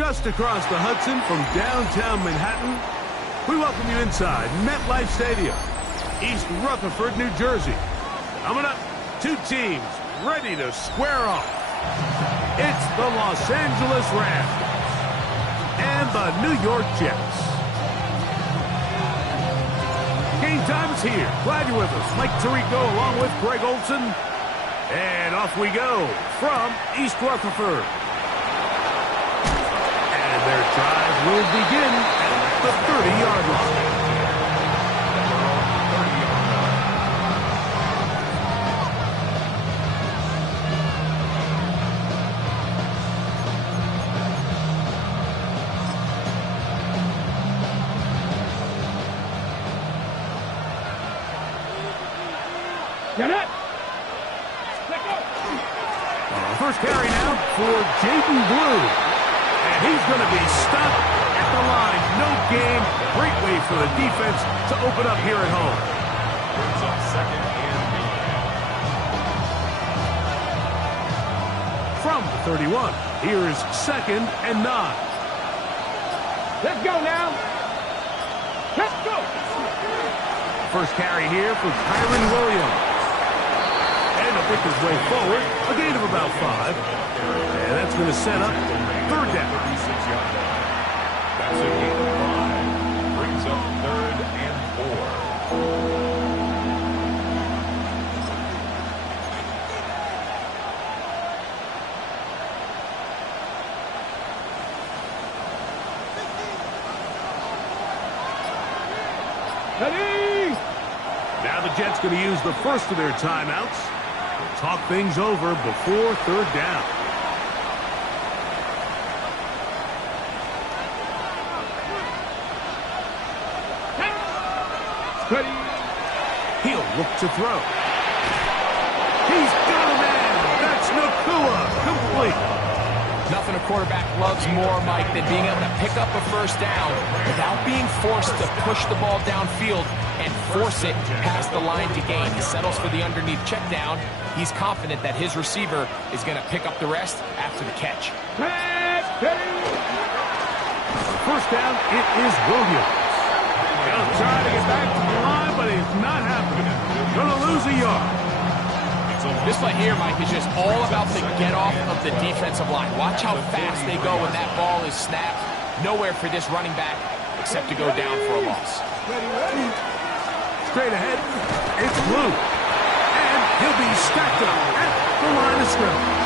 Just across the Hudson from downtown Manhattan, we welcome you inside MetLife Stadium, East Rutherford, New Jersey. Coming up, two teams ready to square off. It's the Los Angeles Rams and the New York Jets. Game time is here. Glad you're with us. Mike Tirico along with Greg Olson. And off we go from East Rutherford. And their drive will begin at the 30-yard line. First carry now for Jaden Blue. And he's going to be stopped at the line. No gain. Great way for the defense to open up here at home. Brings up second and goal. From the 31, here is 2nd and 9. Let's go now. Let's go. First carry here for Kyron Williams. And to pick his way forward, a gain of about 5. And that's going to set up 3rd down. That's a gain of 5. Brings up 3rd and 4. Ready? Now the Jets going to use the first of their timeouts. Talk things over before 3rd down. Ready? He'll look to throw. He's got a man. That's Nakua. Complete. Nothing a quarterback loves more, Mike, than being able to pick up a first down without being forced to push the ball downfield and force it past the line to gain. He settles for the underneath check down. He's confident that his receiver is going to pick up the rest after the catch. First down, it is Williams. He'll try to get back to the line, but he's not happening. Going to lose a yard. This play here, Mike, is just all about the get-off of the defensive line. Watch how fast they go when that ball is snapped. Nowhere for this running back except to go down for a loss. Straight ahead, it's Blue. And he'll be stacked up at the line of scrimmage.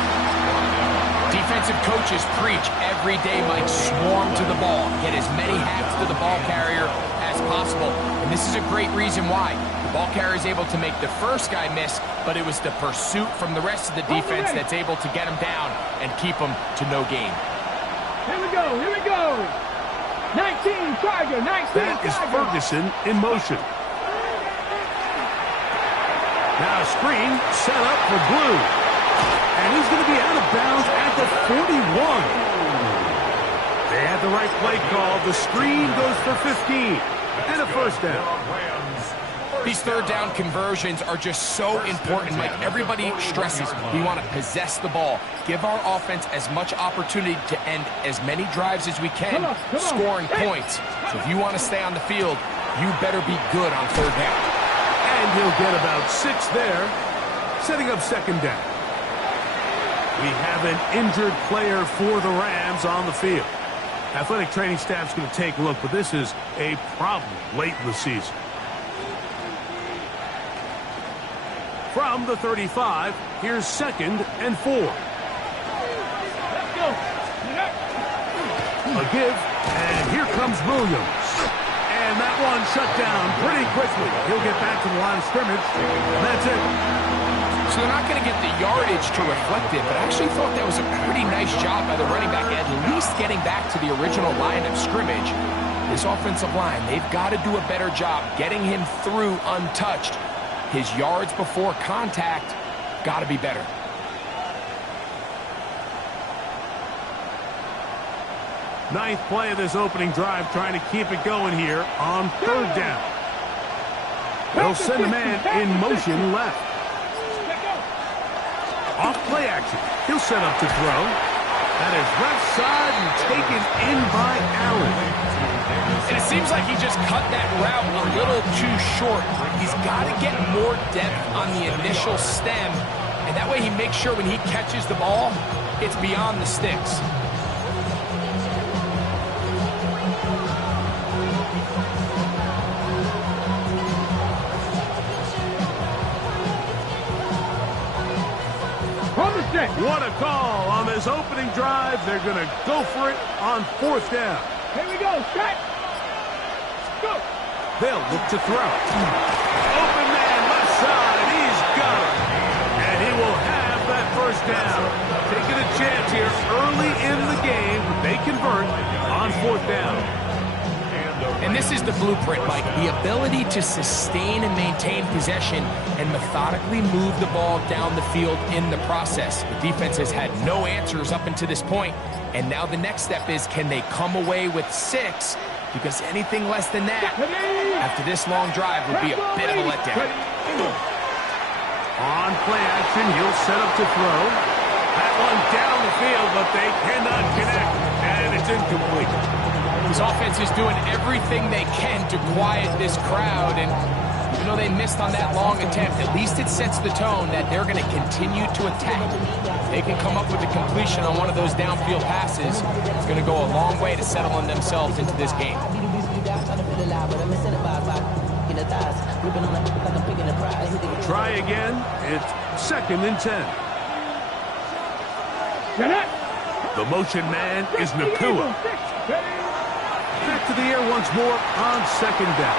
Defensive coaches preach every day, Mike, swarm to the ball. Get as many hats to the ball carrier as possible. And this is a great reason why. The ball carrier is able to make the first guy miss, but it was the pursuit from the rest of the defense that's able to get him down and keep him to no gain. Here we go. Here we go. 19 Tiger. 19 That is Ferguson in motion. Now a screen set up for Blue. And he's going to be out of bounds at the 41. They had the right play call. The screen goes for 15. And a first down. These 3rd down conversions are just so important, Mike. Everybody stresses we want to possess the ball, give our offense as much opportunity to end as many drives as we can, scoring points. So if you want to stay on the field, you better be good on 3rd down. And he'll get about 6 there, setting up 2nd down. We have an injured player for the Rams on the field. Athletic training staff's going to take a look, but this is a problem late in the season. From the 35, here's 2nd and 4. Let's go. A give, and here comes Williams. And that one shut down pretty quickly. He'll get back to the line of scrimmage. That's it. So they're not going to get the yardage to reflect it, but I actually thought that was a pretty nice job by the running back, at least getting back to the original line of scrimmage. This offensive line, they've got to do a better job getting him through untouched. His yards before contact got to be better. Ninth play of this opening drive, trying to keep it going here on 3rd down. They'll send a man in motion left. Off play action. He'll set up to throw. That is left side and taken in by Allen. And it seems like he just cut that route a little too short. He's got to get more depth on the initial stem, and that way he makes sure when he catches the ball, it's beyond the sticks. What a call on this opening drive. They're going to go for it on 4th down. Here we go, set, go. They'll look to throw. Open man, left side, he's got it. And he will have that 1st down. Taking a chance here early in the game. They convert on 4th down. And this is the blueprint, Mike. The ability to sustain and maintain possession and methodically move the ball down the field in the process. The defense has had no answers up until this point, and now the next step is, can they come away with 6? Because anything less than that, after this long drive, would be a bit of a letdown. On play action, he'll set up to throw. That one down the field, but they cannot connect, and it's incomplete. This offense is doing everything they can to quiet this crowd, and even though they missed on that long attempt, at least it sets the tone that they're going to continue to attack. They can come up with a completion on one of those downfield passes. It's going to go a long way to settling themselves into this game. Try again. It's 2nd and 10. The motion man is Nakua. Back to the air once more on 2nd down.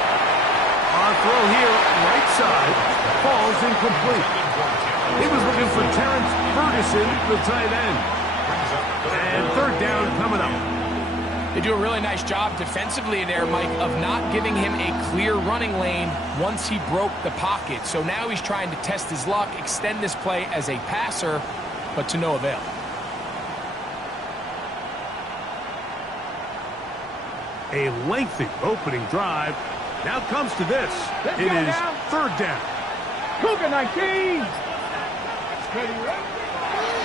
On throw here, right side, falls incomplete. He was looking for Terrence Ferguson, the tight end. And 3rd down coming up. They do a really nice job defensively there, Mike, of not giving him a clear running lane once he broke the pocket. So now he's trying to test his luck, extend this play as a passer, but to no avail. A lengthy opening drive. Now comes to this. It is 3rd down. Cougar 19.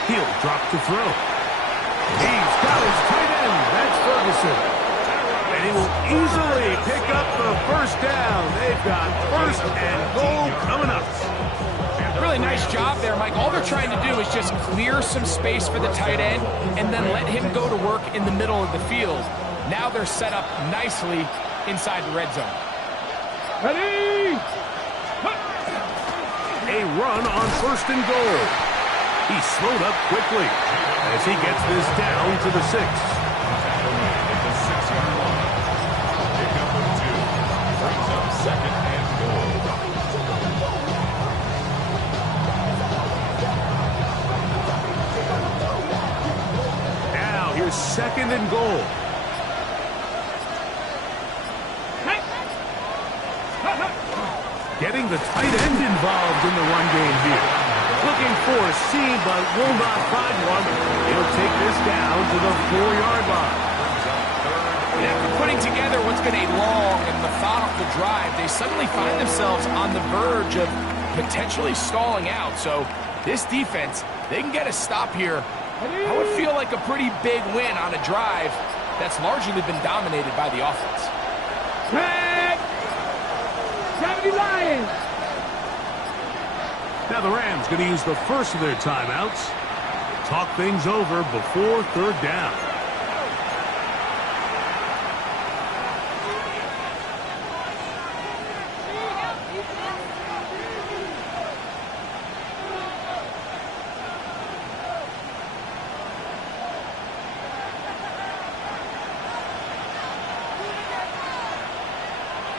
He'll drop to throw. He's got his tight end. That's Ferguson. And he will easily pick up the 1st down. They've got 1st and goal coming up. Really nice job there, Mike. All they're trying to do is just clear some space for the tight end and then let him go to work in the middle of the field. Now they're set up nicely inside the red zone. Ready? A run on 1st and goal. He slowed up quickly as he gets this down to the 6. At the 6-yard line. Pickup of 2. Brings up 2nd and goal. Now here's 2nd and goal. Getting the tight end involved in the run game here. Looking for a seam, but will not find one. He'll take this down to the 4-yard line. And after putting together what's been a long and methodical drive, they suddenly find themselves on the verge of potentially stalling out. So this defense, they can get a stop here. That would feel like a pretty big win on a drive that's largely been dominated by the offense. Lions. Now the Rams going to use the first of their timeouts. Talk things over before 3rd down.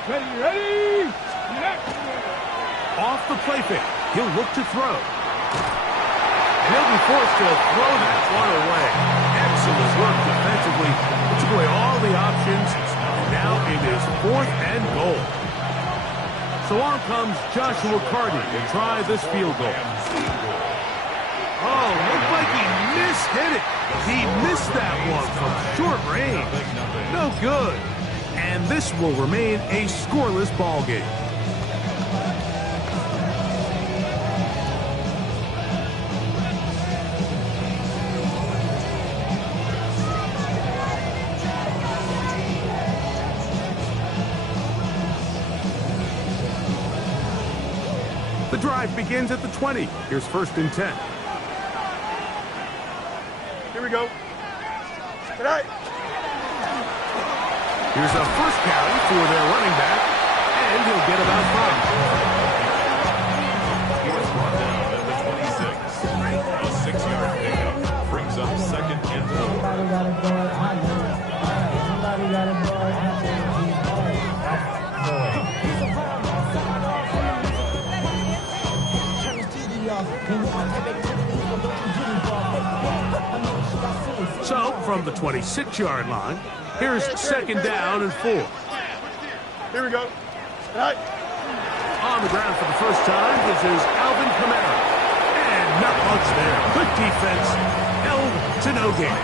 Ready? Off the play fake. He'll look to throw. And he'll be forced to throw that one away. Excellent work defensively. It took away all the options. And now it is 4th and goal. So on comes Joshua Carty to try this field goal. Oh, looked like he mishit it. He missed that one from short range. No good. And this will remain a scoreless ball game. The drive begins at the 20. Here's 1st and 10. Here we go. Tonight. Here's a first carry for their running back, and he'll get about 5. He was brought down at the 26. A 6-yard pickup brings up 2nd and 4. So, from the 26-yard line, here's 2nd down and 4. Here we go. Tonight. On the ground for the first time, this is Alvin Kamara. And not much there. Good defense. Held to no gain.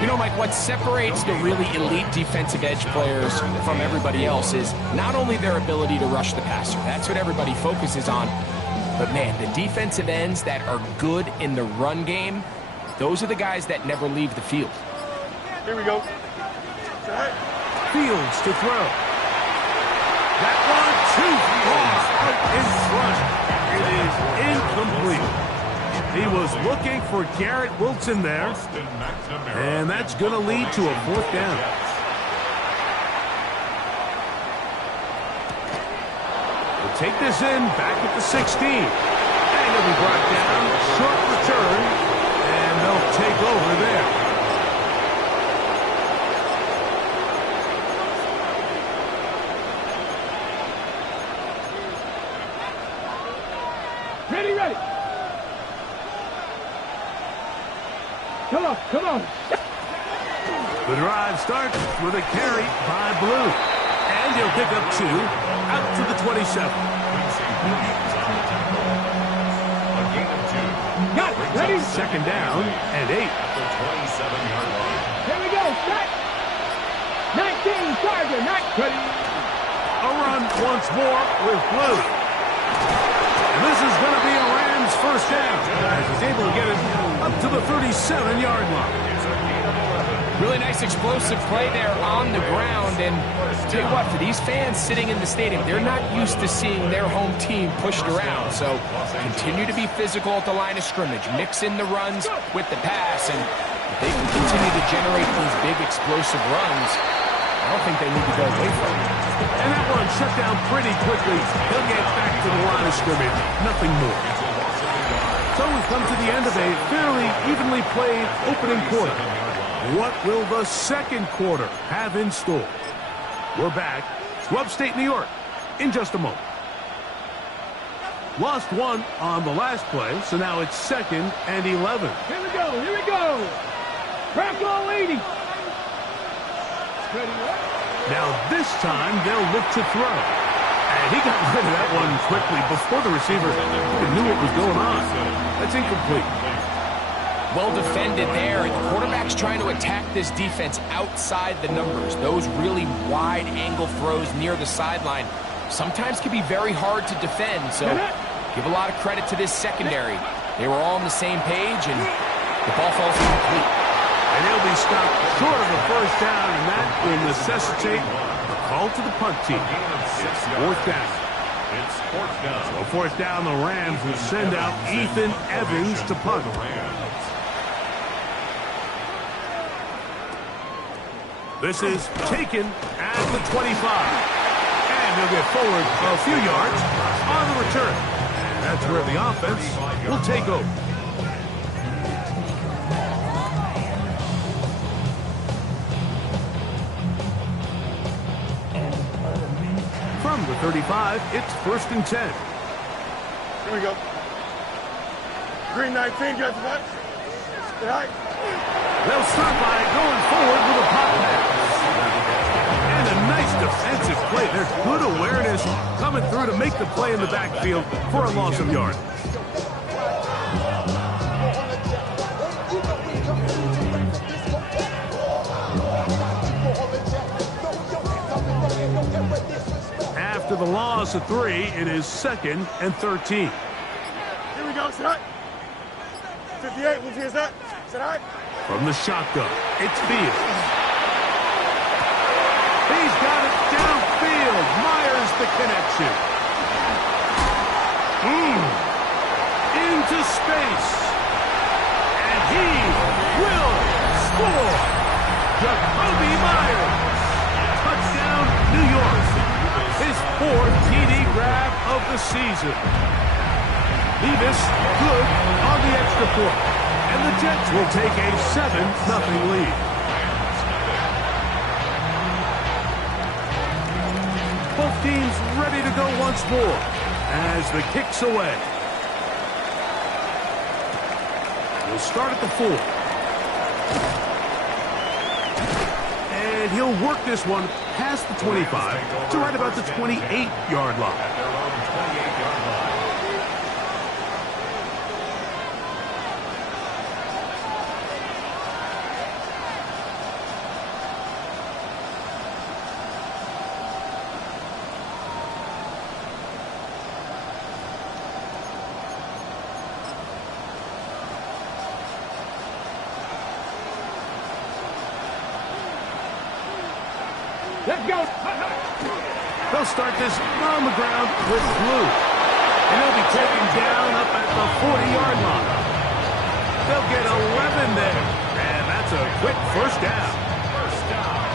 You know, Mike, what separates the really elite defensive edge players from everybody else is not only their ability to rush the passer. That's what everybody focuses on. But, man, the defensive ends that are good in the run game, those are the guys that never leave the field. Here we go. Tonight. Fields to throw. That one too far out in front. It is incomplete. He was looking for Garrett Wilson there. And that's going to lead to a 4th down. We'll take this in back at the 16. And he'll be brought down. Short return. And they'll take over there. Ready, ready. Come on, come on. The drive starts with a carry by Blue. And he'll pick up 2 out to the 27. Got it. Ready? 2nd down and 8. At the 27-yard line. Here we go. Set. 19 Charger. Not ready. A run once more with Blue. And this is going to be a Rams 1st down as he's able to get it up to the 37-yard line. Really nice explosive play there on the ground. And tell you what, for these fans sitting in the stadium, they're not used to seeing their home team pushed around. So continue to be physical at the line of scrimmage. Mix in the runs with the pass. And if they can continue to generate these big explosive runs, I don't think they need to go away from it. And that one shut down pretty quickly. He'll get back to the line of scrimmage. Nothing more. So we've come to the end of a fairly evenly played opening quarter. What will the 2nd quarter have in store? We're back to upstate New York in just a moment. Lost 1 on the last play, so now it's 2nd and 11. Here we go. Here we go. Crack all 80. Ready, ready. Now this time they'll look to throw. And he got rid of that one quickly before the receiver even knew what was going on. That's incomplete. Well defended there. The quarterback's trying to attack this defense outside the numbers. Those really wide angle throws near the sideline sometimes can be very hard to defend. So give a lot of credit to this secondary. They were all on the same page, and the ball falls incomplete. And he'll be stopped short of the 1st down, and that will necessitate a call to the punt team. 4th down. It's 4th down. So 4th down, the Rams will send out Ethan Evans to punt. This is taken at the 25. And he'll get forward a few yards on the return. And that's where the offense will take over. From the 35, it's 1st and 10. Here we go. Green 19, got the back. Tonight. They'll start by going forward with a pop pass. And a nice defensive play. There's good awareness coming through to make the play in the backfield for a loss of yard. After the loss of 3, it is 2nd and 13. Here we go, tonight. 58, which is that? Tonight. From the shotgun, it's Fields. He's got it downfield. Myers the connection. space. And he will score. Jacoby Myers. Touchdown, New York. His 4th TD grab of the season. Levis good on the extra point. And the Jets will take a 7-0 lead. Both teams ready to go once more as the kick's away. We'll start at the 4. And he'll work this one past the 25 to right about the 28-yard line. Let's go. They'll start this on the ground with Blue. And they'll be taken down up at the 40-yard line. They'll get 11 there. And that's a quick first down.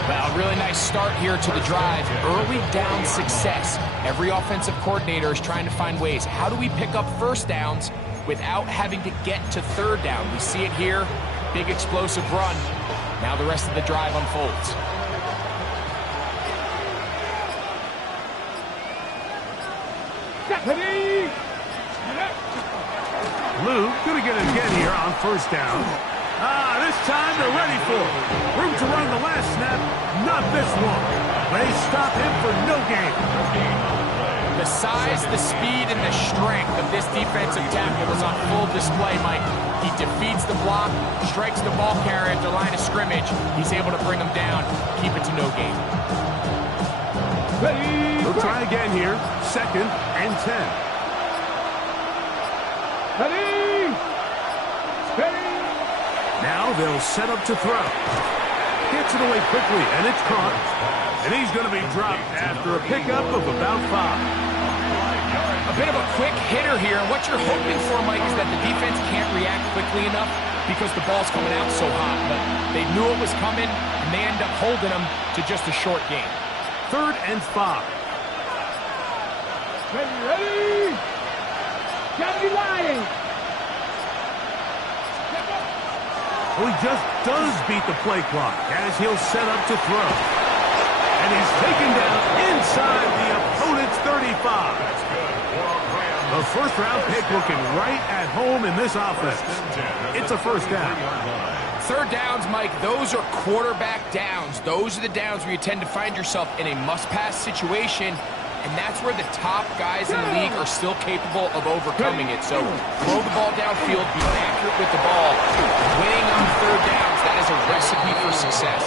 Well, a really nice start here to the drive. Early down success. Every offensive coordinator is trying to find ways. How do we pick up first downs without having to get to third down? We see it here. Big explosive run. Now the rest of the drive unfolds. Lou gonna get it again here on first down. This time they're ready for it. Room to run the last snap, not this one. They stop him for no gain. The size, the speed, and the strength of this defensive tackle was on full display, Mike. He defeats the block, strikes the ball carrier at the line of scrimmage. He's able to bring him down, keep it to no gain. They'll try again here, 2nd and 10. Now they'll set up to throw. Gets it away quickly, and it's caught. And he's going to be dropped after a pickup of about 5. A bit of a quick hitter here. What you're hoping for, Mike, is that the defense can't react quickly enough because the ball's coming out so hot. But they knew it was coming, and they end up holding them to just a short gain. 3rd and 5. Ready? Johnny Lying. Well, he just does beat the play clock as he'll set up to throw. And he's taken down inside the opponent's 35. The first-round pick looking right at home in this offense. It's a first down. Third downs, Mike, those are quarterback downs. Those are the downs where you tend to find yourself in a must-pass situation, and that's where the top guys in the league are still capable of overcoming it. So throw the ball downfield, be accurate with the ball. Winning on third downs, that is a recipe for success.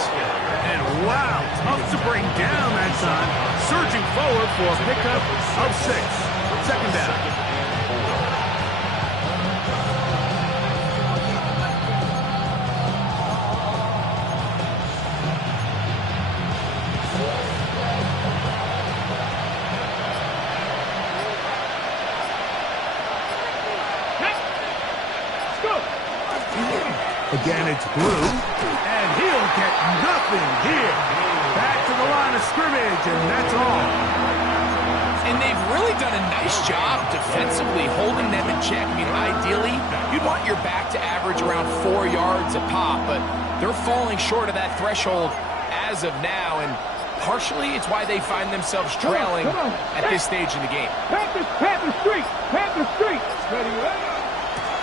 And wow, tough to bring down that time. Surging forward for a pickup of 6. 2nd down. Again, it's Blue, and he'll get nothing here. Back to the line of scrimmage, and that's all. And they've really done a nice job defensively holding them in check. I mean, ideally, you'd want your back to average around 4 yards a pop, but they're falling short of that threshold as of now, and partially it's why they find themselves trailing at this stage in the game. Panther Street. Ready?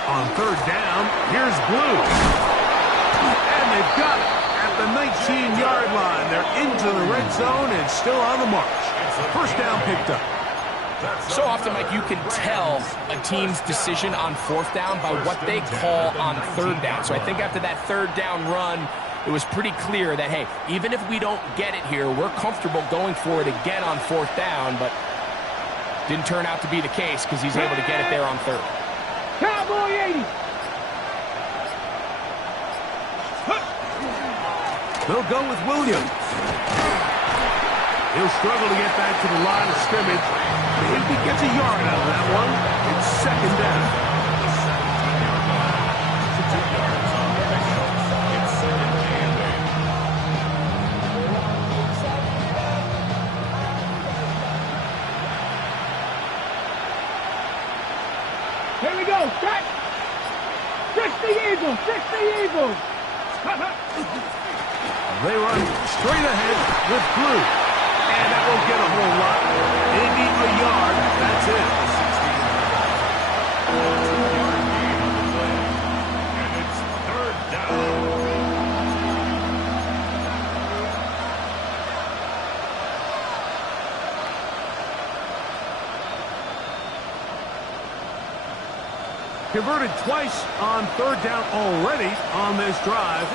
On third down, here's Blue. And they've got it at the 19-yard line. They're into the red zone and still on the march. First down picked up. So often, Mike, you can tell a team's decision on fourth down by what they call on third down. So I think after that third down run, it was pretty clear that, hey, even if we don't get it here, we're comfortable going for it again on fourth down, but didn't turn out to be the case because he's able to get it there on third. Cowboy 80. They'll go with Williams. He'll struggle to get back to the line of scrimmage. If he gets a yard out of that one, it's 2nd down. Here we go. Stretch. Fix the Eagles. Fix the Eagles. They run straight ahead with blue. And that won't get a whole lot. Maybe a yard. That's it. 2-yard gain on the play. And it's third down. Converted twice on third down already on this drive.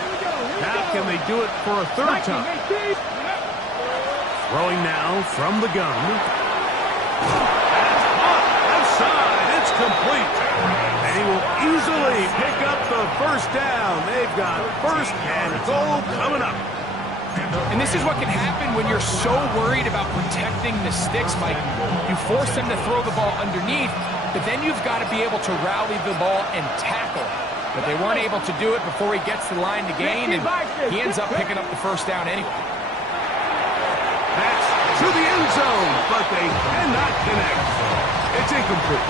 Now can they do it for a third time? Throwing now from the gun. That's hot. Left side. It's complete. And he will easily pick up the first down. They've got first and goal coming up. And this is what can happen when you're so worried about protecting the sticks, Mike. You force them to throw the ball underneath, but then you've got to be able to rally the ball and tackle. But they weren't able to do it before he gets the line to gain, and he ends up picking up the first down anyway. That's to the end zone, but they cannot connect. It's incomplete.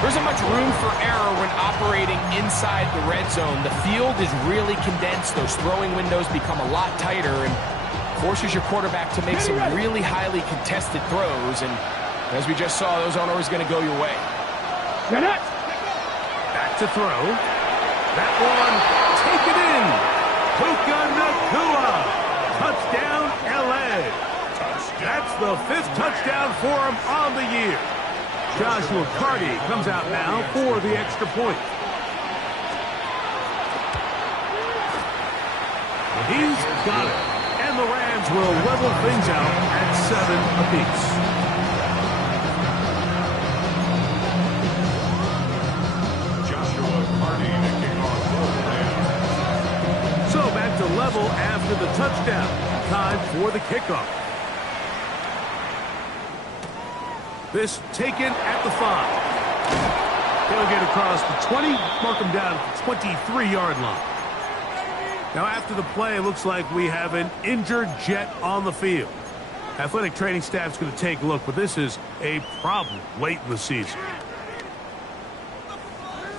There isn't much room for error when operating inside the red zone. The field is really condensed. Those throwing windows become a lot tighter and forces your quarterback to make some really highly contested throws. And as we just saw, those aren't always going to go your way. Back to throw. That one, take it in. Puka Nacua. Touchdown, L.A. That's the 5th touchdown for him on the year. Joshua Carty comes out now for the extra point. He's got it. And the Rams will level things out at 7 apiece. Joshua Carty, the kickoff for the Rams. So back to level after the touchdown. Time for the kickoff. This taken at the 5. He'll get across the 20, mark him down at the 23-yard line. Now after the play, it looks like we have an injured Jet on the field. Athletic training staff's going to take a look, but this is a problem late in the season.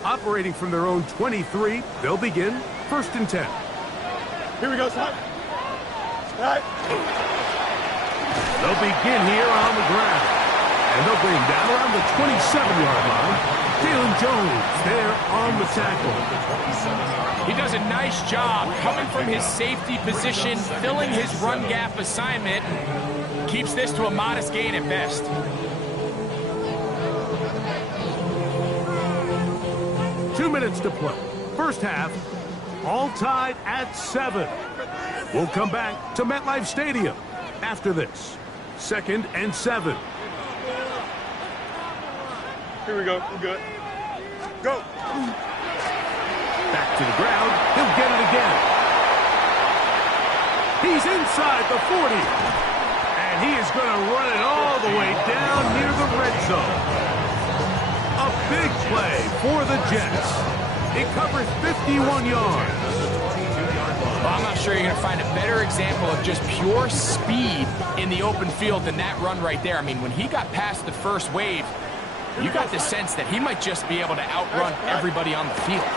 Operating from their own 23, they'll begin 1st and 10. Here we go, son. Right. They'll begin here on the ground. And they'll bring him down around the 27-yard line. Jalen Jones there on the tackle. He does a nice job coming from his safety position, filling his run gap assignment, keeps this to a modest gain at best. Two minutes to play. First half, all tied at 7. We'll come back to MetLife Stadium after this. 2nd and 7. Here we go. We're good. Go. Back to the ground. He'll get it again. He's inside the 40. And he is going to run it all the way down near the red zone. A big play for the Jets. It covers 51 yards. Well, I'm not sure you're going to find a better example of just pure speed in the open field than that run right there. I mean, when he got past the first wave, you got the sense that he might just be able to outrun everybody on the field.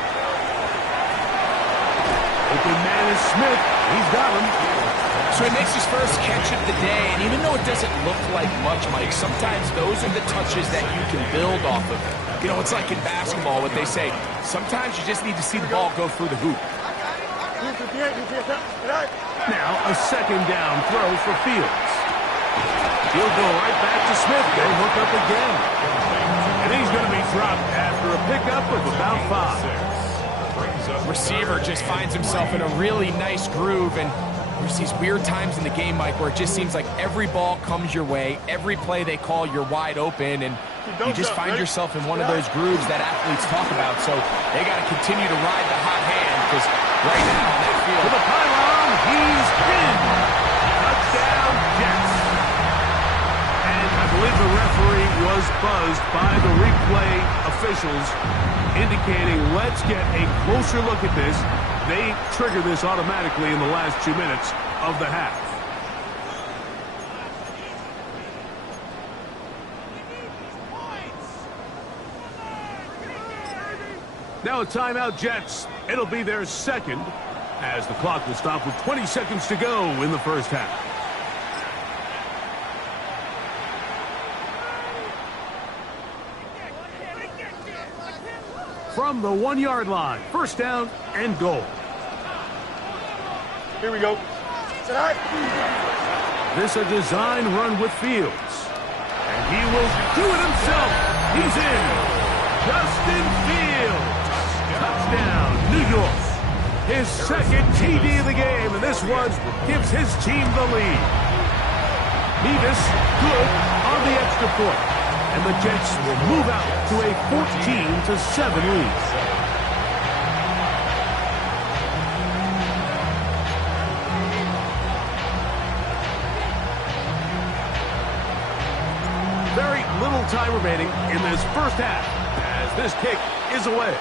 Open man is Smith. He's got him. So he makes his first catch of the day, and even though it doesn't look like much, Mike, sometimes those are the touches that you can build off of. You know, it's like in basketball, what they say, sometimes you just need to see the ball go through the hoop. Now a 2nd down throw for Fields. He'll go right back to Smith. They'll hook up again. And he's going to be dropped after a pickup of about 5. Receiver just finds himself in a really nice groove, and there's these weird times in the game, Mike, where it just seems like every ball comes your way, every play they call, you're wide open, and you just find yourself in one of those grooves that athletes talk about. So they got to continue to ride the hot hand, because right now on that field, To the pylon, he's in. Touchdown, Jets. And I believe the referee was buzzed by the replay officials, indicating let's get a closer look at this. They trigger this automatically in the last 2 minutes of the half. Now a timeout, Jets. It'll be their second, as the clock will stop with 20 seconds to go in the first half. From the 1-yard line, first down and goal. Here we go. This a design run with Fields. And he will do it himself. He's in. Justin Fields. Touchdown, New York. His second TD of the game, and this one gives his team the lead. Nevis good on the extra point. And the Jets will move out to a 14-7 lead. Very little time remaining in this first half as this kick is away.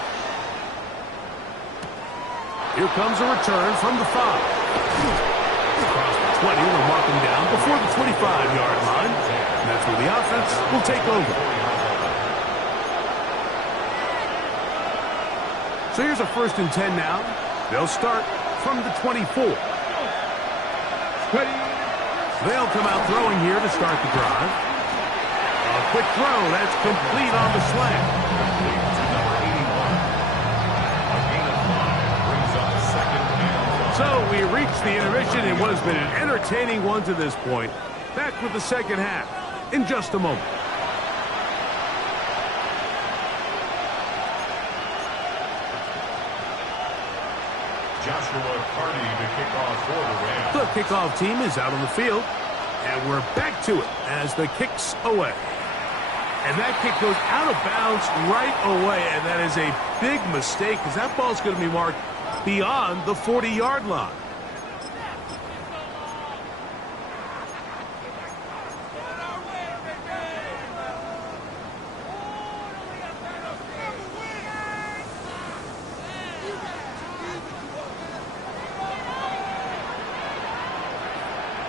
Here comes a return from the 5. Across the 20, they'll mark him down before the 25-yard line. And that's where the offense will take over. So here's a 1st and 10 now. They'll start from the 24. They'll come out throwing here to start the drive. A quick throw. That's complete on the slant. So we reached the intermission in what has been an entertaining one to this point. Back with the second half in just a moment. Joshua Carty to kick off for the Rams. The kickoff team is out on the field, and we're back to it as the kick's away. And that kick goes out of bounds right away, and that is a big mistake because that ball's going to be marked beyond the 40-yard line.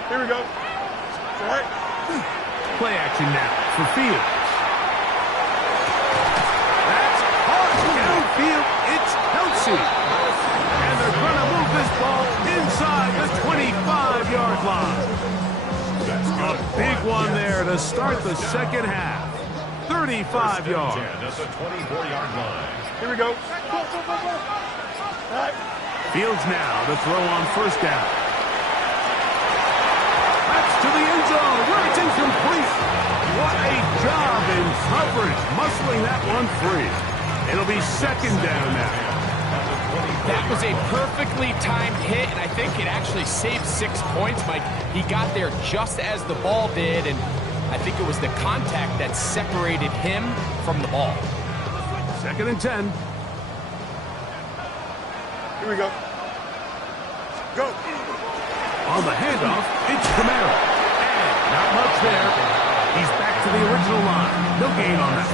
Here we go. All right. Play action now for Fields. That's hard downfield. It's Kelsey. And they're going to move this ball inside the 25-yard line. A big one there to start the second half. 35 yards. That's a 24-yard line. Here we go. All right. Fields now to throw on first down. To the end zone, where it's incomplete. What a job in coverage, muscling that one free. It'll be second down now. That was a perfectly timed hit, and I think it actually saved 6 points, Mike. He got there just as the ball did, and I think it was the contact that separated him from the ball. Second and 10. Here we go. Go. On the handoff, it's Camaro. And not much there. He's back to the original line. No gain on that.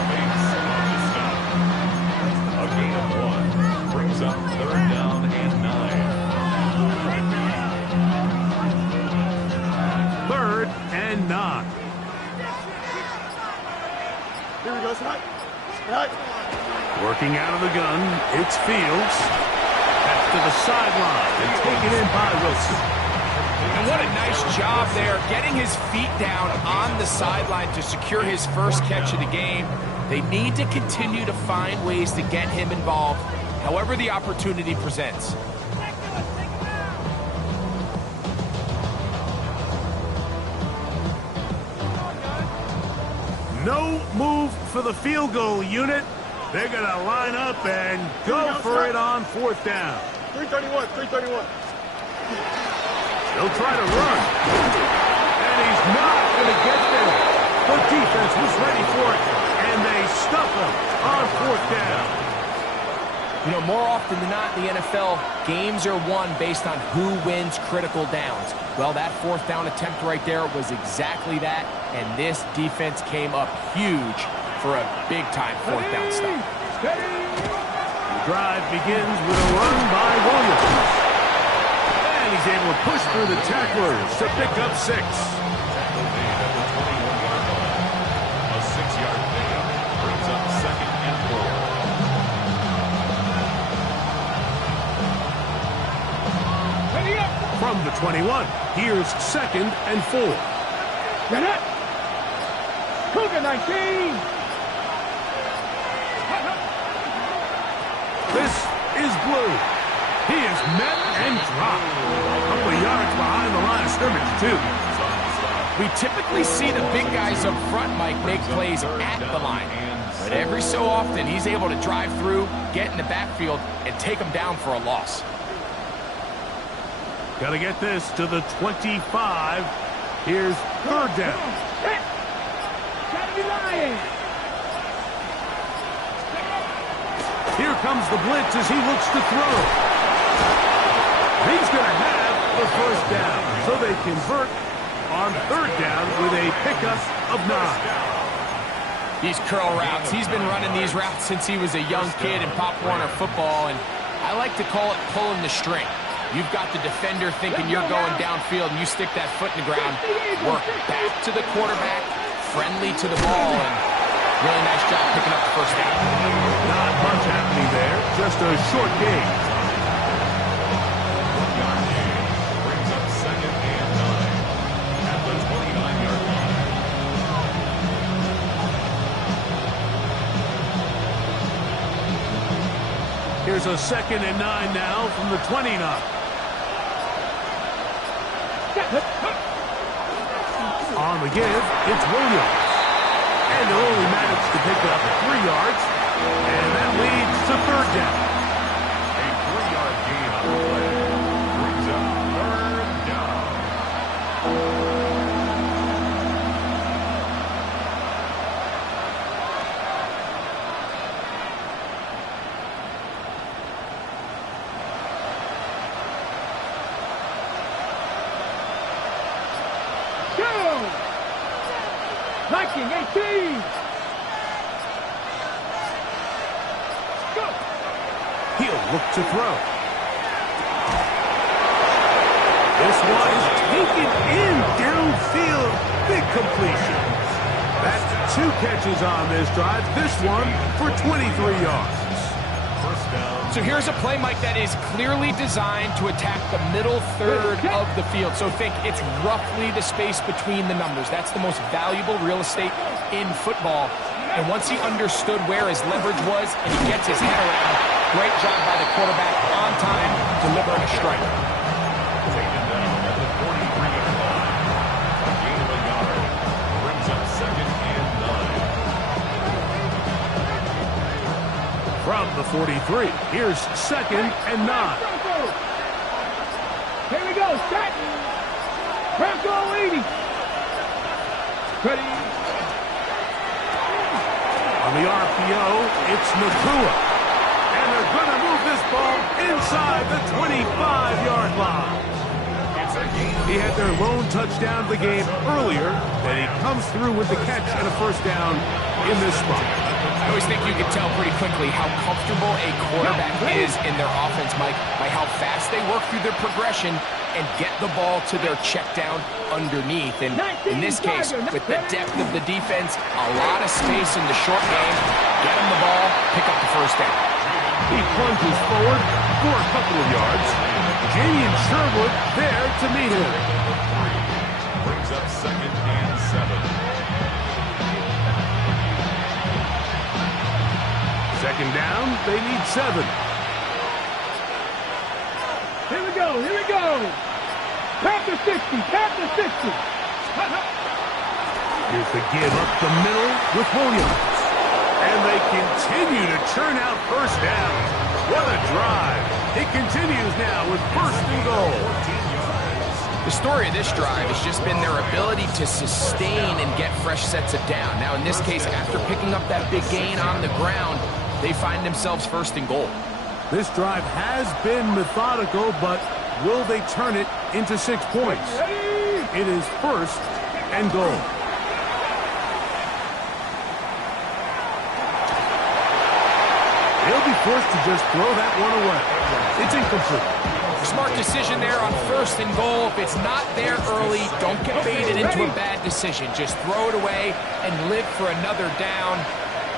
A gain of 1 brings up 3rd down and 9. 3rd and 9. Here we go, Scott. Right. Working out of the gun, it's Fields. That's to the sideline and taken in by Wilson. And what a nice job there, getting his feet down on the sideline to secure his first catch of the game. They need to continue to find ways to get him involved, however the opportunity presents. No move for the field goal unit. They're going to line up and go for it on 4th down. 331, 331. They'll try to run. And he's not going to get there. The defense was ready for it, and they stuff him on 4th down. You know, more often than not in the NFL, games are won based on who wins critical downs. Well, that 4th down attempt right there was exactly that, and this defense came up huge for a big-time 4th down stop. The drive begins with a run by Williams. And he's able to push through the tacklers to pick up 6. Tackle made at the 21-yard line. A 6-yard pickup brings up 2nd and 4. 21. Here's 2nd and 4. Get it. Cougar 19. This is Blue. He is met and dropped. A couple of yards behind the line of scrimmage, too. We typically see the big guys up front, Mike, make plays at the line. But every so often, he's able to drive through, get in the backfield, and take them down for a loss. Got to get this to the 25. Here's 3rd down. Gotta be lying. Here comes the blitz as he looks to throw. He's going to have the 1st down. So they convert on 3rd down with a pickup of 9. These curl routes, he's been running these routes since he was a young kid in Pop Warner football, and I like to call it pulling the string. You've got the defender thinking you're going downfield, and you stick that foot in the ground, work back to the quarterback, friendly to the ball, and really nice job picking up the 1st down. Not much happening there, just a short gain. Brings up 2nd and 9 at the 29-yard line. Here's a 2nd and 9 now from the 29. On the give, it's Williams. And they'll only manage to pick up 3 yards. And that leads to 3rd down. A 3-yard gain on the play. Brings up 3rd down. Viking 18. Go. He'll look to throw. This one is taken in downfield. Big completion. That's 2 catches on this drive. This one for 23 yards. First down. So here's a play, Mike, that is clearly designed to attack the middle third of the field. So think it's roughly the space between the numbers. That's the most valuable real estate in football. And once he understood where his leverage was and he gets his head around, great job by the quarterback on time, delivering a strike. Taken down at the 43-yard line. A gain of a yard. Brings up 2nd and 9. From the 43, here's 2nd and 9. Here we go, set. Bronco leading. Ready. On the RPO, it's Nakua. And they're going to move this ball inside the 25-yard line. He had their lone touchdown of the game earlier, and he comes through with the catch and a 1st down in this spot. I always think you can tell pretty quickly how comfortable a quarterback is in their offense, Mike, by how fast they work through their progression and get the ball to their check down underneath. And in this case, with the depth of the defense, a lot of space in the short game, get him the ball, pick up the 1st down. He plunges forward for a couple of yards. Jamie and Sherwood there to meet him. Brings up 2nd and 7. 2nd down, they need 7. Here we go, here we go. Panther 60, Panther 60. Here's the give up the middle with Williams. And they continue to churn out 1st down. What a drive. It continues now with 1st and goal. The story of this drive has just been their ability to sustain and get fresh sets of down. Now, in this case, after picking up that big gain on the ground, they find themselves 1st and goal. This drive has been methodical, but will they turn it into 6 points? It is 1st and goal. They'll be forced to just throw that one away. It's incomplete. Smart decision there on 1st and goal. If it's not there early, don't get baited into a bad decision. Just throw it away and live for another down.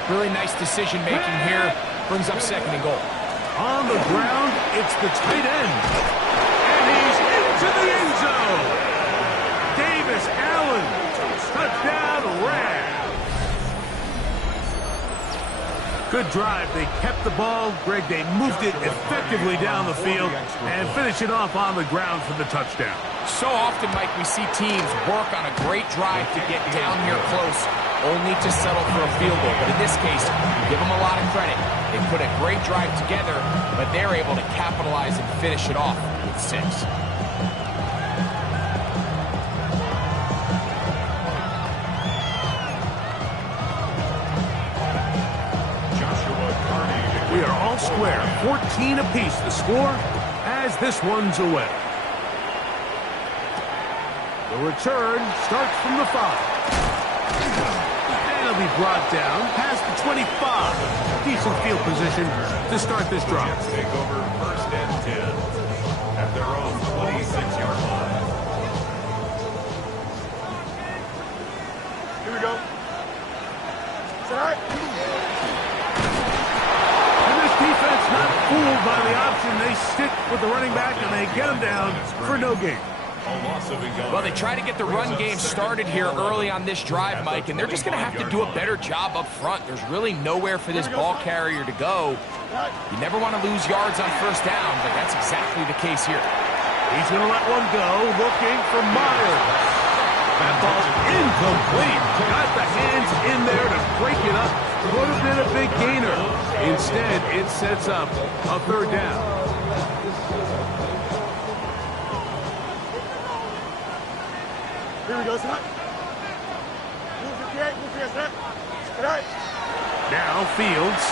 Really nice decision making here. Brings up 2nd and goal. On the ground, it's the tight end. And he's in to the end zone. Davis Allen, touchdown Rams. Good drive. They kept the ball. Greg, they moved it effectively down the field and finish it off on the ground for the touchdown. So often, Mike, we see teams work on a great drive to get down here close, only to settle for a field goal. But in this case, give them a lot of credit. They put a great drive together, but they're able to capitalize and finish it off with 6. We are all square, 14 apiece the score as this one's away. The return starts from the 5. And it'll be brought down past the 25. Decent field position to start this drive. Take over first and 10 at their own 26-yard line. Here we go. It's all right. Defense not fooled by the option. They stick with the running back and they get him down for no gain. Well, they try to get the run game started here early on this drive, Mike, and they're just going to have to do a better job up front. There's really nowhere for this ball carrier to go. You never want to lose yards on first down, but that's exactly the case here. He's going to let one go, looking for Myers. That ball's incomplete. Got the hands in there to break it up. Would have been a big gainer. Instead, it sets up a third down. Here we go, son. Move your kick, son. All right. Now Fields.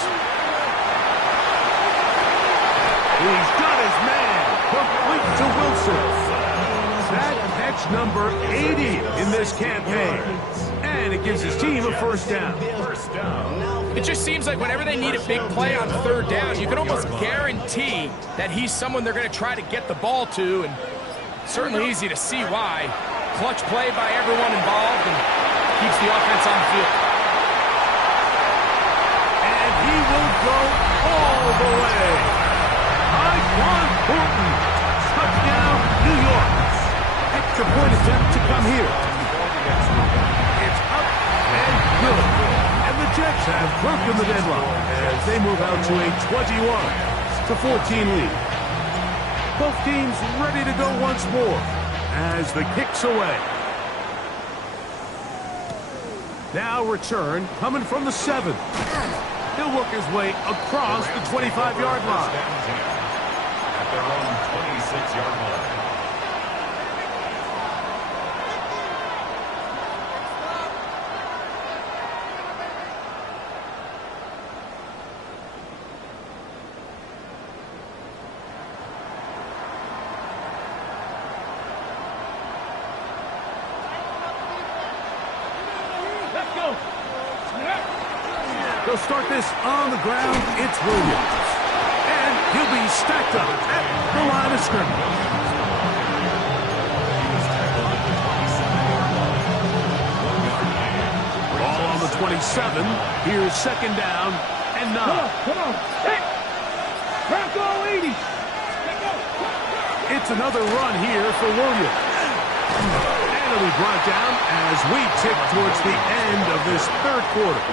He's got his man. Complete to Wilson. That catch number 80 in this campaign. And it gives his team a first down. It just seems like whenever they need a big play on third down, you can almost guarantee that he's someone they're going to try to get the ball to, and certainly easy to see why. Clutch play by everyone involved and keeps the offense on the field. And he will go all the way. Iquan Horton. Touchdown, New York. Extra point attempt to come here. It's up and good. And the Jets have broken the deadlock as they move out to a 21-14 lead. Both teams ready to go once more as the kick's away. Now return coming from the 7. He'll work his way across the 25-yard line. At their own 26-yard line. They'll start this on the ground. It's Williams. And he'll be stacked up at the line of scrimmage. Ball on the 27. Here's second down and 9. Come on. Hey. Crack all 80. It's another run here for Williams. And it'll be brought down as we tick towards the end of this third quarter.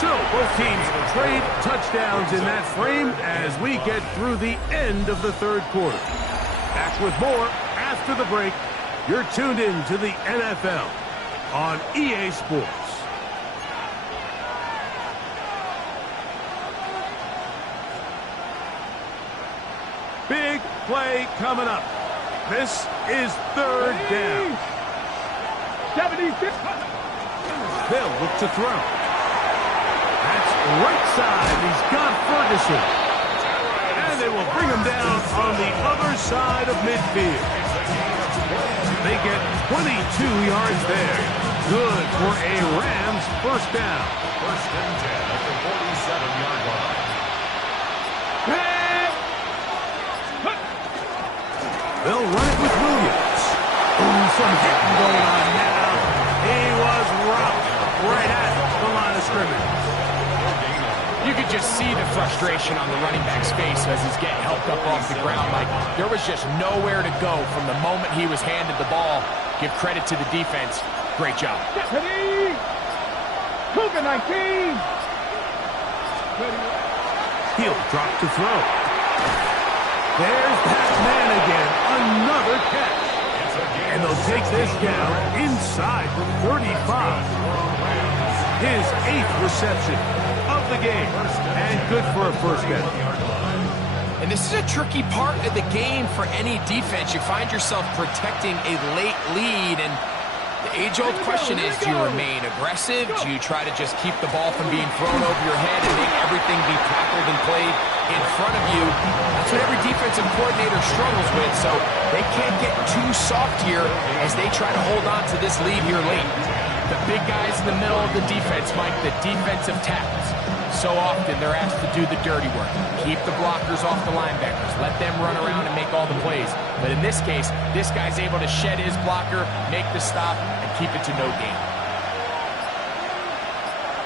So both teams trade touchdowns in that frame as we get through the end of the third quarter. Back with more after the break. You're tuned in to the NFL on EA Sports. Big play coming up. This is third down. 76. They'll look to throw. That's right side. He's got Ferguson. And they will bring him down on the other side of midfield. They get 22 yards there. Good for a Rams first down. First and 10 at the 47-yard line. They'll run it with Williams. Ooh, some hitting going on now. He was roughed right at the line of scrimmage. You could just see the frustration on the running back's face as he's getting helped up off the ground. Like, there was just nowhere to go from the moment he was handed the ball. Give credit to the defense. Great job. Ready. Cougar 19. He'll drop to throw. There's that man again. Another catch. And they'll take this down inside the 35. His 8th reception of the game. And good for a first down. And this is a tricky part of the game for any defense. You find yourself protecting a late lead, and the age-old question is, do you remain aggressive? Do you try to just keep the ball from being thrown over your head and make everything be tackled and played in front of you? That's what every defensive coordinator struggles with, so they can't get too soft here as they try to hold on to this lead here late. The big guys in the middle of the defense, Mike, the defensive tackles. So often they're asked to do the dirty work. Keep the blockers off the linebackers. Let them run around and make all the plays. But in this case, this guy's able to shed his blocker, make the stop, and keep it to no gain.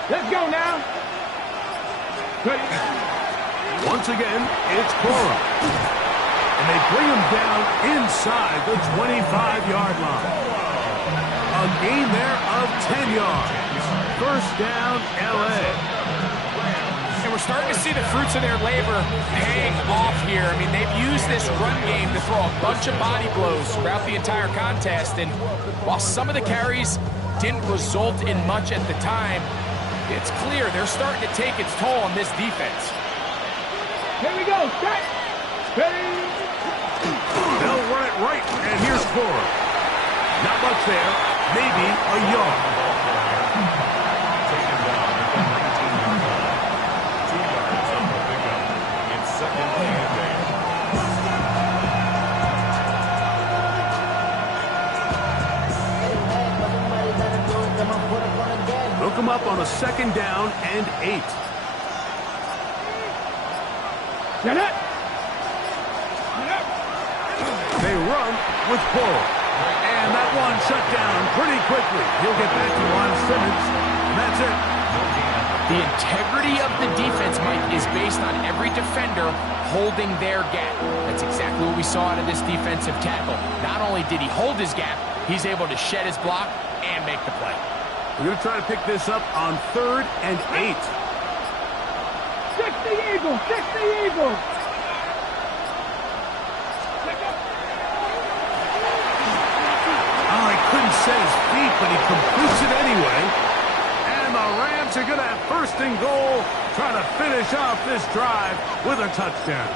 Let's go now. Ready. Once again, it's Cora. And they bring him down inside the 25-yard line. A gain there of 10 yards. First down, L.A. And we're starting to see the fruits of their labor paying off here. I mean, they've used this run game to throw a bunch of body blows throughout the entire contest. And while some of the carries didn't result in much at the time, it's clear they're starting to take its toll on this defense. Here we go. Set. Ready. They'll run it right. And here's Cora. Not much there. Maybe a yard. Hook him up on a second down and 8. Get it. They run with Cora. And that one shut down pretty quickly. He'll get back to line of scrimmage. And that's it. The integrity of the defense, Mike, is based on every defender holding their gap. That's exactly what we saw out of this defensive tackle. Not only did he hold his gap, he's able to shed his block and make the play. We're going to try to pick this up on 3rd and 8. 60 Eagles. 60 Eagles. Oh, he couldn't set his feet, but he completes it anyway. And the Rams are going to have 1st and goal, trying to finish off this drive with a touchdown.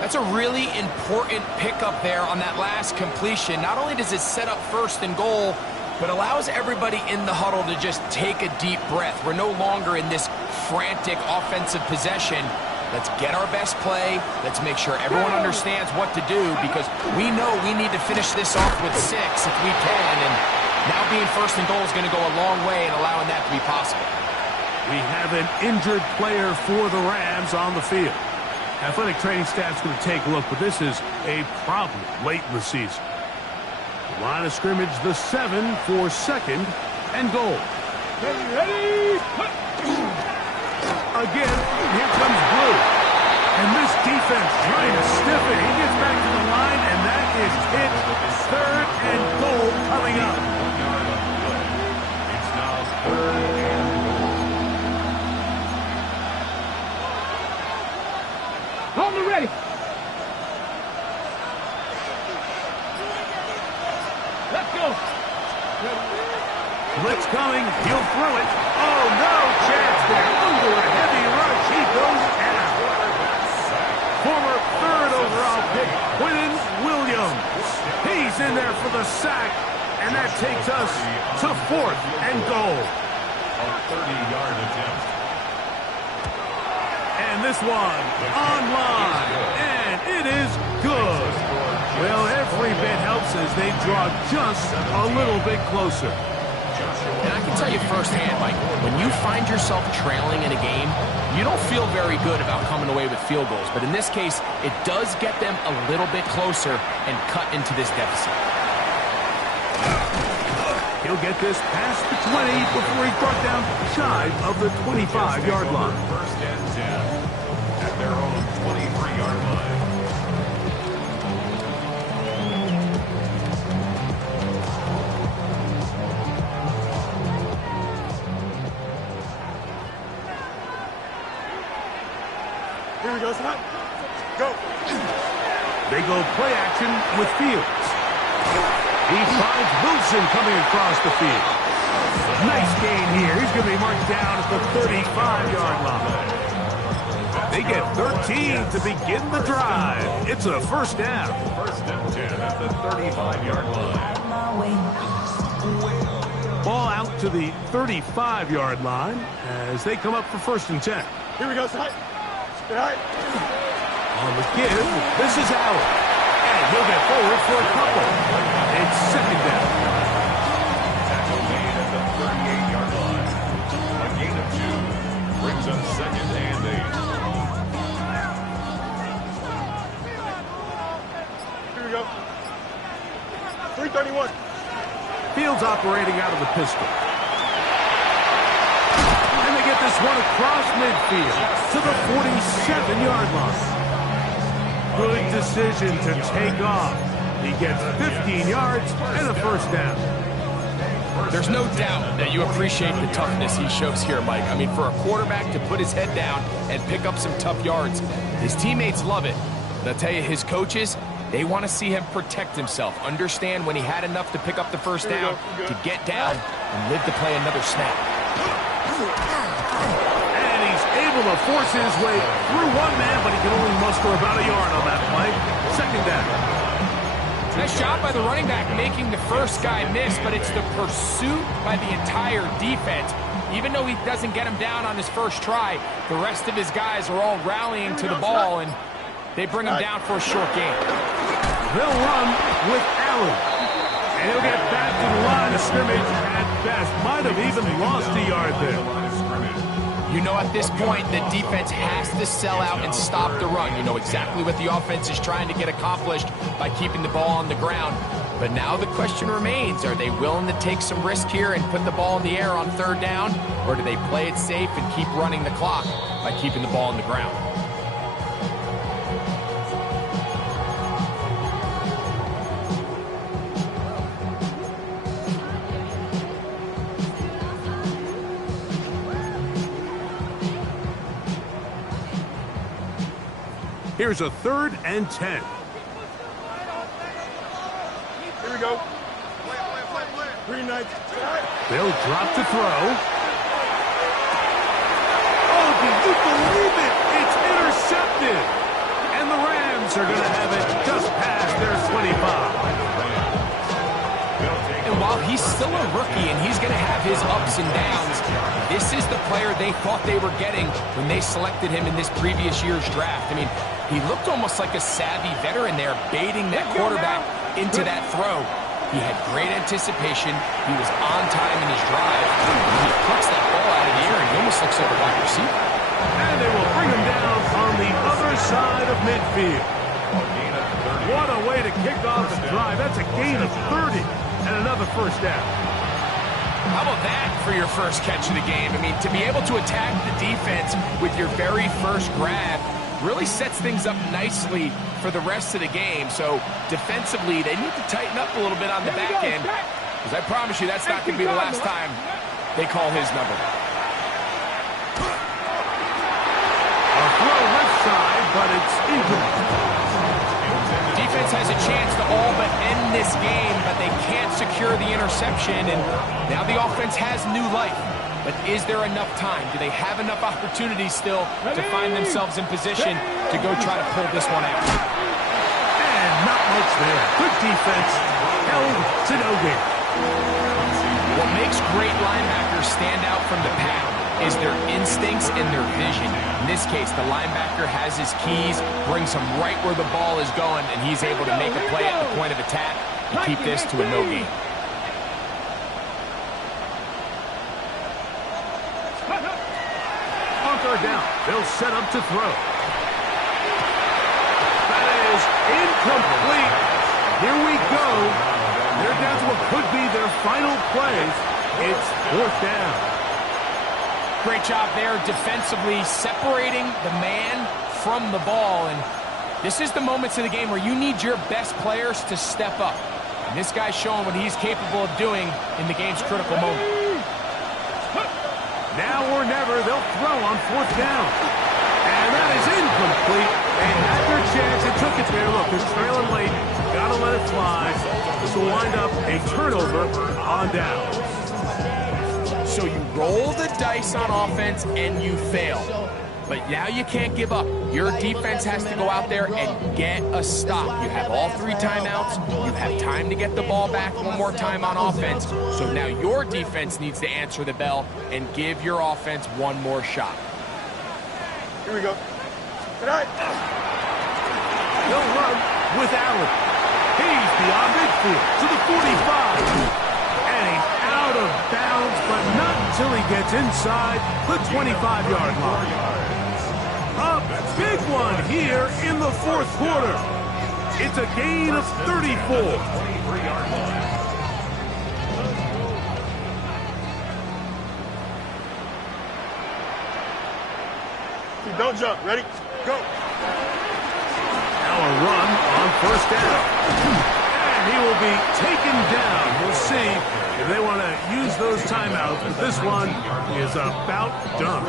That's a really important pickup there on that last completion. Not only does it set up 1st and goal, but allows everybody in the huddle to just take a deep breath. We're no longer in this frantic offensive possession. Let's get our best play. Let's make sure everyone understands what to do, because we know we need to finish this off with 6 if we can. And now being 1st and goal is going to go a long way in allowing that to be possible. We have an injured player for the Rams on the field. Athletic training staff's going to take a look, but this is a problem late in the season. Line of scrimmage, the 7 for 2nd and goal. Ready. Again, here comes Blue. And this defense trying to stiff it. He gets back to the line, and that is it. 3rd and goal coming up. It's now 3rd and goal. On the ready. Let's go. Blitz coming. He'll throw it. Oh, no chance there. Under a heavy rush. He goes down. Former 3rd overall pick, Quinton Williams. He's in there for the sack. And that takes us to 4th and goal. A 30-yard attempt. And this one online. And it is good. Well, every bit helps as they draw just a little bit closer. And I can tell you firsthand, Mike, when you find yourself trailing in a game, you don't feel very good about coming away with field goals. But in this case, it does get them a little bit closer and cut into this deficit. He'll get this past the 20 before he's brought down shy of the 25-yard line. First and 10 at their own 23-yard line. Here we go, son. Go. They go play action with Fields. He finds Wilson coming across the field. Nice gain here. He's going to be marked down at the 35-yard line. They get 13 to begin the drive. It's a first down. First and 10 at the 35-yard line. Ball out to the 35-yard line as they come up for first and 10. Here we go, son. All right. On the give, this is Allen. And he'll get forward for a couple. It's second down. Tackle made at the 38-yard line. A gain of 2 brings up second and 8. Here we go. 331. Fields operating out of the pistol. And they get this one across midfield to the 47-yard line. Good decision to take off. He gets 15 yards and a first down. There's no doubt that you appreciate the toughness he shows here, Mike. I mean, for a quarterback to put his head down and pick up some tough yards, his teammates love it. But I'll tell you, his coaches, they want to see him protect himself, understand when he had enough to pick up the first down, to get down and live to play another snap. And he's able to force his way through one man, but he can only muster about a yard on that play. Second down. Nice job by the running back making the first guy miss, but it's the pursuit by the entire defense. Even though he doesn't get him down on his first try, the rest of his guys are all rallying to the ball, and they bring him down for a short gain. They'll run with Allen. And he'll get back to the line of scrimmage at best. Might have even lost a yard there. You know, at this point, the defense has to sell out and stop the run. You know exactly what the offense is trying to get accomplished by keeping the ball on the ground. But now the question remains, are they willing to take some risk here and put the ball in the air on third down? Or do they play it safe and keep running the clock by keeping the ball on the ground? Here's a 3rd and 10. Here we go. Green Knights. They'll drop to throw. Oh, do you believe it? It's intercepted. And the Rams are going to have it just past their 25. And while he's still a rookie and he's going to have his ups and downs, this is the player they thought they were getting when they selected him in this previous year's draft. I mean, he looked almost like a savvy veteran there, baiting that quarterback into that throw. He had great anticipation. He was on time in his drive. When he puts that ball out of the air, he almost looks like a wide receiver. And they will bring him down on the other side of midfield. What a way to kick off the drive. That's a gain of 30 and another first down. How about that for your first catch of the game? I mean, to be able to attack the defense with your very first grab really sets things up nicely for the rest of the game. So defensively, they need to tighten up a little bit on the back end, because I promise you that's not going to be the last time they call his number. A throw left side, but it's incomplete. Defense has a chance to all but end this game, but they can't secure the interception, and now the offense has new life. But is there enough time? Do they have enough opportunities still to find themselves in position to go try to pull this one out? And not much there. Good defense. Held to no gain. What makes great linebackers stand out from the pack is their instincts and their vision. In this case, the linebacker has his keys, brings him right where the ball is going, and he's able to make a play at the point of attack and keep this to a no gain. On third down, they'll set up to throw. That is incomplete. Here we go. They're down to what could be their final plays. It's 4th down. Great job there defensively, separating the man from the ball. And this is the moments of the game where you need your best players to step up. And this guy's showing what he's capable of doing in the game's critical moment. Now or never, they'll throw on 4th down. And that is incomplete. They had their chance and took it there. Look, they're trailing late. Got to let it fly. This will wind up a turnover on down. So you roll the dice on offense and you fail. But now you can't give up. Your defense has to go out there and get a stop. You have all 3 timeouts. You have time to get the ball back one more time on offense. So now your defense needs to answer the bell and give your offense one more shot. Here we go. Tonight. They'll run with Allen. He's beyond midfield to the 45. And he's out of bounds, but not until he gets inside the 25-yard line. A big one here in the 4th quarter. It's a gain of 34. Don't jump. Ready? Go. Now a run on 1st down. And he will be taken down. We'll see if they want to use those timeouts, but this one is about done.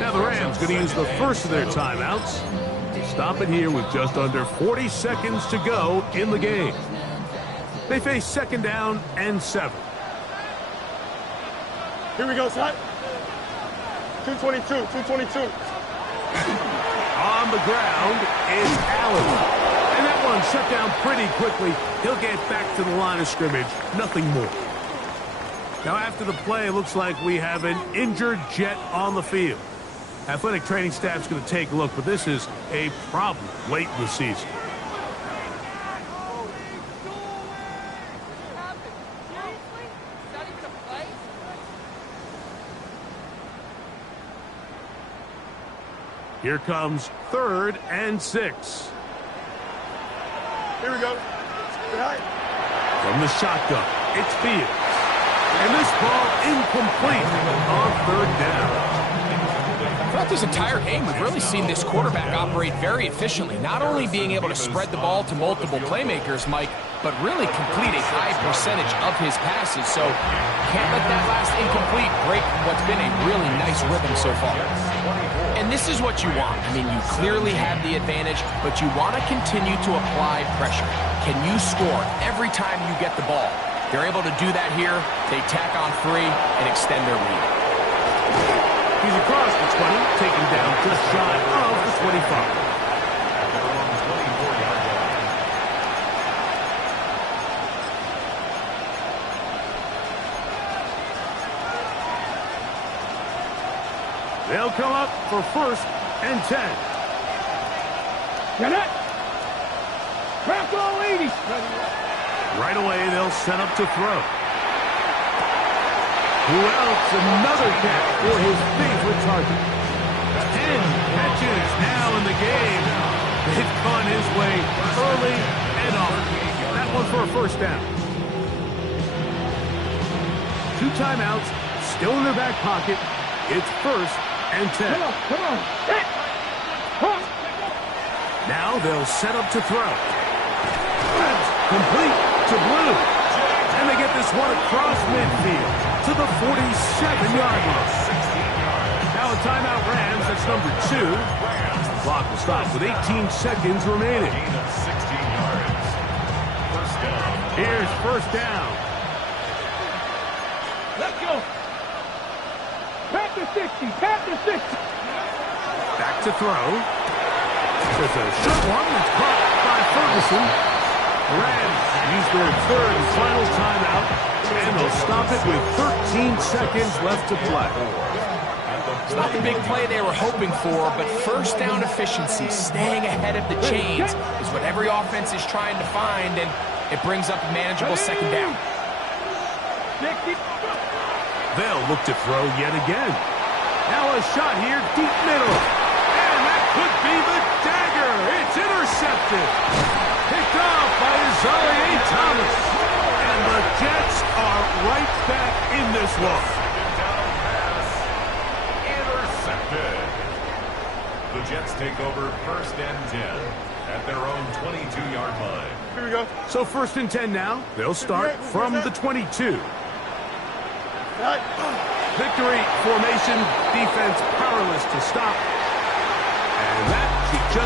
Now the Rams going to use the first of their timeouts. Stop it here with just under 40 seconds to go in the game. They face 2nd down and 7. Here we go, son. 222, 222. On the ground is Allen. And that one shut down pretty quickly. He'll get back to the line of scrimmage. Nothing more. Now after the play, it looks like we have an injured Jet on the field. Athletic training staff's going to take a look, but this is a problem late in the season. Here comes 3rd and 6. Here we go. Tonight. From the shotgun, it's Fields. And this ball incomplete on 3rd down. Throughout this entire game, we've really seen this quarterback operate very efficiently, not only being able to spread the ball to multiple playmakers, Mike, but really complete a high percentage of his passes. So can't let that last incomplete break what's been a really nice rhythm so far. And this is what you want. I mean, you clearly have the advantage, but you want to continue to apply pressure. Can you score every time you get the ball? They're able to do that here. They tack on 3 and extend their lead. He's across the 20, taken down just shy of the 25. They'll come up for 1st and 10. Get it. Crack all 80. Right away, they'll set up to throw. Who else? Another catch for his favorite target. 10 catches now in the game. They've gone his way early and often. That one for a 1st down. 2 timeouts, still in their back pocket. It's 1st and 10. Come on. Come on. Now they'll set up to throw. That's complete to Blue. And they get this one across midfield to the 47-yard line. Now a timeout Rams, that's number 2. The clock will stop with 18 seconds remaining. Here's 1st down. Let's go. Pat the 60. Pat the 60. Back to throw. There's a short one that's caught by Ferguson. The Rams use their 3rd and final timeout, and they'll stop it with 13 seconds left to play. It's not the big play they were hoping for, but 1st down efficiency, staying ahead of the chains, is what every offense is trying to find, and it brings up a manageable 2nd down. They'll look to throw yet again. Now a shot here, deep middle. And that could be the dagger. It's intercepted. Picked off by Isaiah Thomas. And the Jets are right back in this one. Second down pass. Intercepted. The Jets take over 1st and 10 at their own 22-yard line. Here we go. So 1st and 10 now. They'll start from the 22. Right. Victory formation, defense powerless to stop. And that should just